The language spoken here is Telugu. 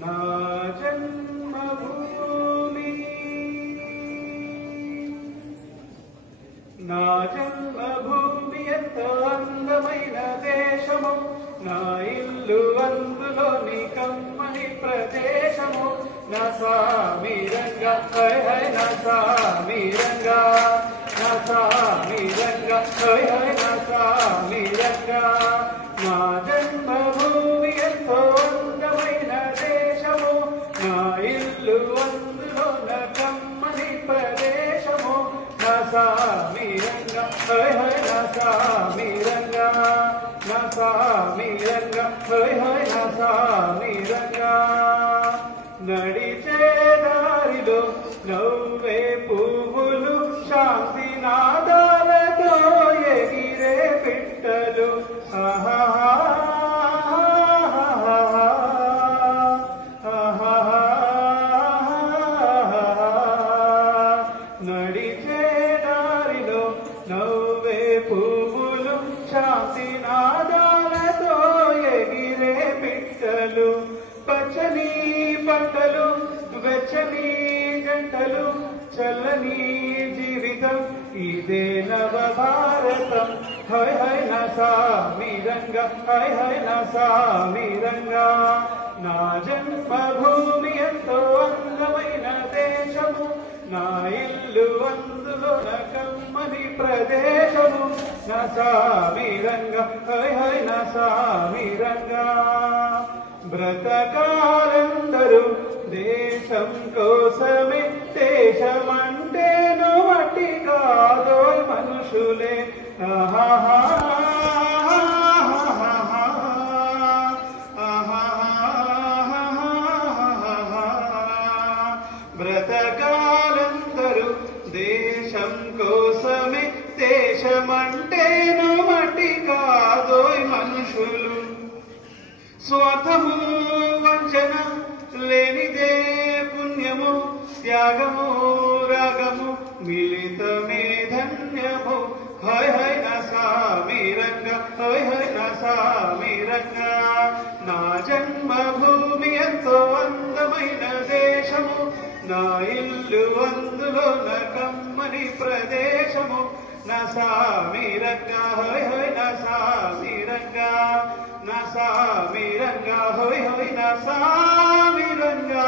నా జన్మభూమి నా జన్మభూమి ఎంతో అందమైన దేశము, నా ఇల్లు అందులోని కమ్మని ప్రదేశము. నా సామిరంగా హై హై నా సామిరంగా, నా సామిరంగా హై హై నా సామిరంగా. నా జన్మభూమి ఎంతో అందమైన దేశము, నా ఇల్లు అందులోన కమ్మని ప్రదేశము. నా సామిరంగా హై హై నా సామిరంగా, నా సామిరంగా హై హై నా సామిరంగా. నడిచే దారిలో నవ్వే పువ్వులు, శాంతి నాదాలతో ఎగిరే పిట్టలు. నడిచే దారిలో నవ్వే పువ్వులు, శాంతి నాదాలతో ఎగిరే పిట్టలు. పచ్చని పంటలు, వెచ్చని జంటలు, చల్లని జీవితం ఇదే నవ భారతం. హై హై నా సామిరంగా, హై హై నా సామిరంగా. నా జన్మభూమి ఎంతో అందమైన దేశము, నా ఇల్లు అందులోన కమ్మని ప్రదేశము. నా సామిరంగా హై హై నా సామిరంగా. బ్రతకాలందరూ దేశం కోసమే, దేశమంటేను మట్టి కాదో మనుషులే. బ్రతకాలందరూ దేశం కోసమే, దేశమంటేను మట్టి కాదో మనుషులు. స్వార్థము వంచన లేనిదే పుణ్యము, త్యాగము రాగము మిళితమే ధన్యము. హై హై నా సామిరంగా, హై హై నా సామిరంగా. నా జన్మభూమి ఎంతో అందమైన దేశము, నా ఇల్లు అందులోన కమ్మని ప్రదేశము. నా సామిరంగా హై హై నా సామిరంగా, నా సామిరంగా హోయ్ హోయ్ నా సామిరంగా.